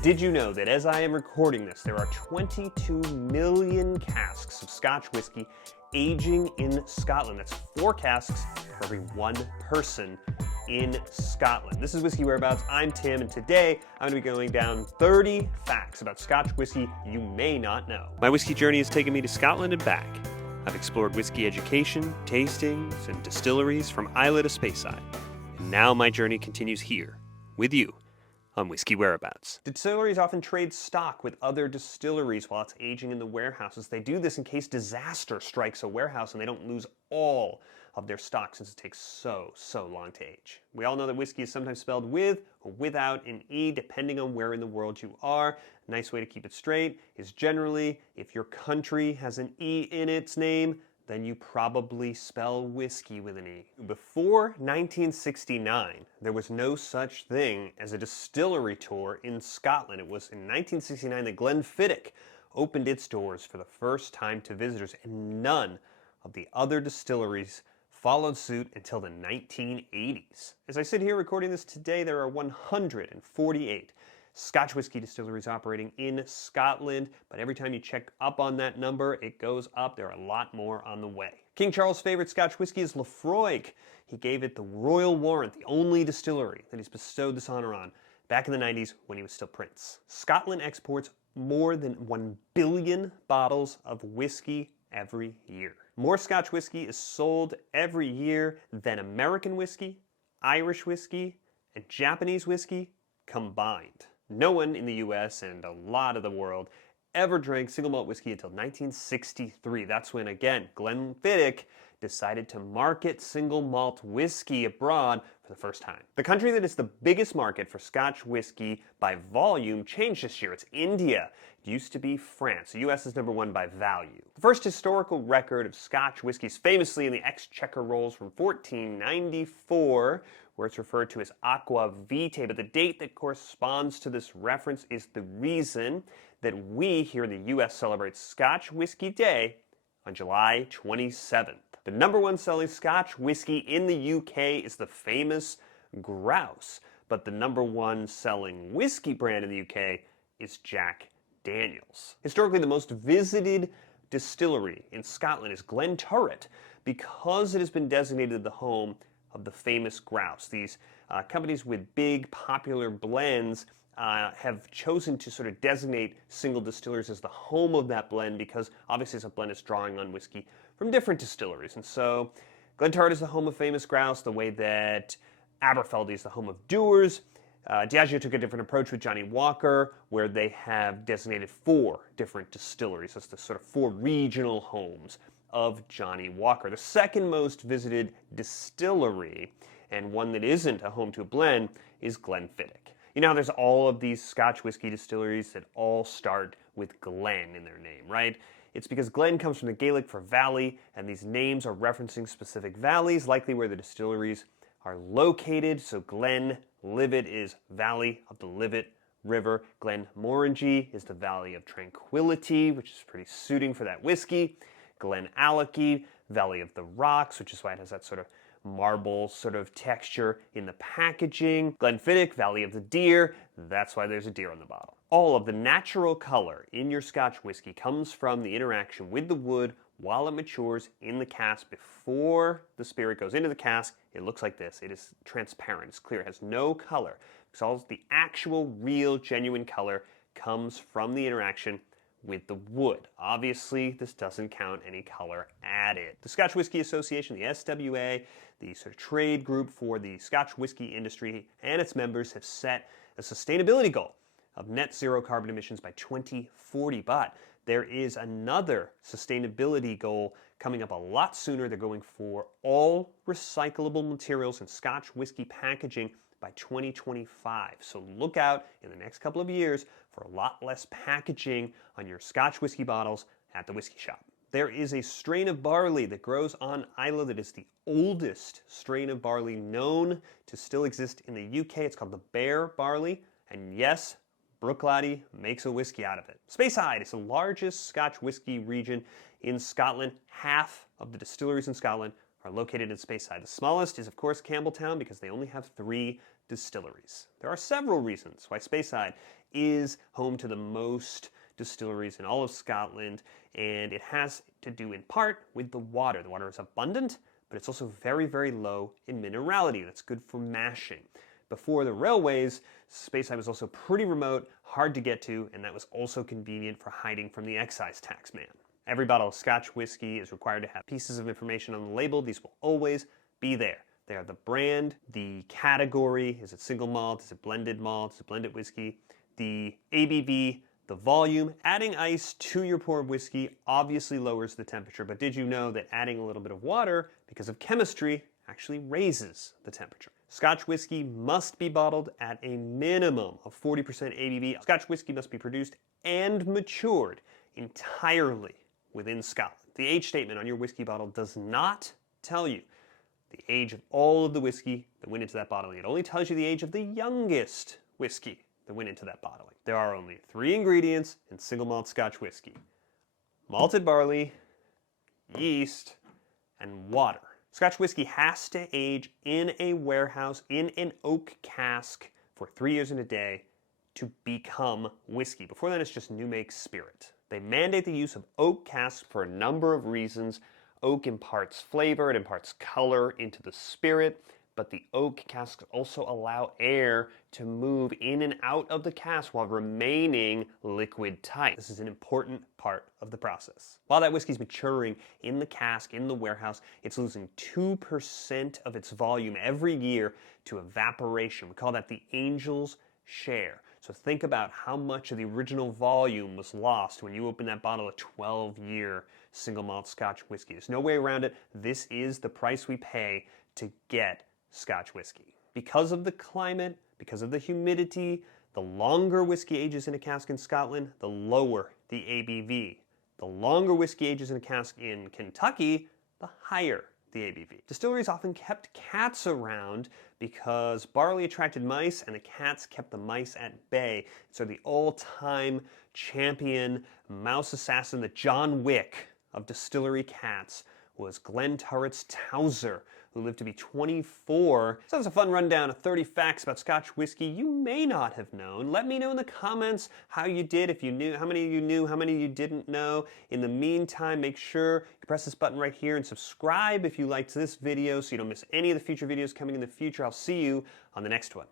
Did you know that as I am recording this, there are 22 million casks of Scotch whiskey aging in Scotland? That's 4 casks for every 1 person in Scotland. This is Whiskey Whereabouts. I'm Tim, and today I'm going to be going down 30 facts about Scotch whiskey you may not know. My whiskey journey has taken me to Scotland and back. I've explored whiskey education, tastings, and distilleries from Islay to Speyside. And now my journey continues here, with you, on Whiskey Whereabouts. Distilleries often trade stock with other distilleries while it's aging in the warehouses. They do this in case disaster strikes a warehouse and they don't lose all of their stock since it takes so long to age. We all know that whiskey is sometimes spelled with or without an E depending on where in the world you are. A nice way to keep it straight is generally if your country has an E in its name, then you probably spell whiskey with an E. Before 1969, there was no such thing as a distillery tour in Scotland. It was in 1969 that Glenfiddich opened its doors for the first time to visitors, and none of the other distilleries followed suit until the 1980s. As I sit here recording this today, there are 148 Scotch whiskey distilleries operating in Scotland, but every time you check up on that number, it goes up. There are a lot more on the way. King Charles' favorite Scotch whiskey is Laphroaig. He gave it the royal warrant, the only distillery that he's bestowed this honor on, back in the 90s when he was still prince. Scotland exports more than 1 billion bottles of whiskey every year. More Scotch whiskey is sold every year than American whiskey, Irish whiskey, and Japanese whiskey combined. No one in the US and a lot of the world ever drank single malt whiskey until 1963. That's when, again, Glenfiddich decided to market single malt whiskey abroad for the first time. The country that is the biggest market for Scotch whiskey by volume changed this year. It's India. It used to be France. The US is number 1 by value. The first historical record of Scotch whiskey is famously in the Exchequer Rolls from 1494, where it's referred to as aqua vitae, but the date that corresponds to this reference is the reason that we here in the US celebrate Scotch Whisky Day on July 27th. The number 1 selling Scotch whiskey in the UK is the famous Grouse, but the number 1 selling whiskey brand in the UK is Jack Daniels. Historically, the most visited distillery in Scotland is Glenturret because it has been designated the home of the famous Grouse. These companies with big popular blends have chosen to sort of designate single distillers as the home of that blend because obviously it's a blend that's drawing on whiskey from different distilleries. And so Glenturret is the home of famous Grouse the way that Aberfeldy is the home of Dewar's. Diageo took a different approach with Johnnie Walker, where they have designated 4 different distilleries. That's the sort of 4 regional homes of Johnnie Walker. The second most visited distillery, and one that isn't a home to a blend, is Glenfiddich. You know how there's all of these Scotch whiskey distilleries that all start with Glen in their name, right? It's because Glen comes from the Gaelic for valley, and these names are referencing specific valleys, likely where the distilleries are located. So Glenlivet is Valley of the Livet River. Glenmorangie is the Valley of Tranquility, which is pretty suiting for that whiskey. Glenallachie, Valley of the Rocks, which is why it has that sort of marble sort of texture in the packaging. Glenfiddich, Valley of the Deer, that's why there's a deer on the bottle. All of the natural color in your Scotch whiskey comes from the interaction with the wood while it matures in the cask. Before the spirit goes into the cask, it looks like this. It is transparent, it's clear, it has no color. Because all the actual, real, genuine color comes from the interaction with the wood. Obviously, this doesn't count any color added. The Scotch Whisky Association, the SWA, the sort of trade group for the Scotch whiskey industry, and its members have set a sustainability goal of net zero carbon emissions by 2040. But there is another sustainability goal coming up a lot sooner. They're going for all recyclable materials in Scotch whiskey packaging by 2025. So look out in the next couple of years for a lot less packaging on your Scotch whiskey bottles at the whiskey shop. There is a strain of barley that grows on Islay that is the oldest strain of barley known to still exist in the UK. It's called the Bear barley, and yes, Bruichladdich makes a whiskey out of it. Speyside is the largest Scotch whiskey region in Scotland. Half of the distilleries in Scotland are located in Speyside. The smallest is, of course, Campbelltown because they only have 3 distilleries. There are several reasons why Speyside is home to the most distilleries in all of Scotland, and it has to do in part with the water. The water is abundant, but it's also very, very low in minerality. That's good for mashing. Before the railways, Speyside was also pretty remote, hard to get to, and that was also convenient for hiding from the excise tax man. Every bottle of Scotch whiskey is required to have pieces of information on the label. These will always be there. They are the brand, the category, is it single malt, is it blended malt, is it blended whiskey, the ABV, the volume. Adding ice to your poured whiskey obviously lowers the temperature, but did you know that adding a little bit of water, because of chemistry, actually raises the temperature? Scotch whiskey must be bottled at a minimum of 40% ABV. Scotch whiskey must be produced and matured entirely within Scotland. The age statement on your whiskey bottle does not tell you the age of all of the whiskey that went into that bottling. It only tells you the age of the youngest whiskey that went into that bottling. There are only 3 ingredients in single malt Scotch whiskey: malted barley, yeast, and water. Scotch whiskey has to age in a warehouse in an oak cask for 3 years and a day to become whiskey. Before then, it's just new make spirit. They mandate the use of oak casks for a number of reasons. Oak imparts flavor, it imparts color into the spirit, but the oak casks also allow air to move in and out of the cask while remaining liquid tight. This is an important part of the process. While that whiskey's maturing in the cask, in the warehouse, it's losing 2% of its volume every year to evaporation. We call that the angel's share. So think about how much of the original volume was lost when you open that bottle of 12-year single malt Scotch whiskey. There's no way around it. This is the price we pay to get Scotch whiskey. Because of the climate, because of the humidity, the longer whiskey ages in a cask in Scotland, the lower the ABV. The longer whiskey ages in a cask in Kentucky, the higher the ABV. Distilleries often kept cats around because barley attracted mice and the cats kept the mice at bay. So the all-time champion mouse assassin, the John Wick of distillery cats, was Glenn Turret's Towser, who lived to be 24. So that's a fun rundown of 30 facts about Scotch whiskey you may not have known. Let me know in the comments how you did, if you knew, how many of you knew, how many of you didn't know. In the meantime, make sure you press this button right here and subscribe if you liked this video so you don't miss any of the future videos coming in the future. I'll see you on the next one.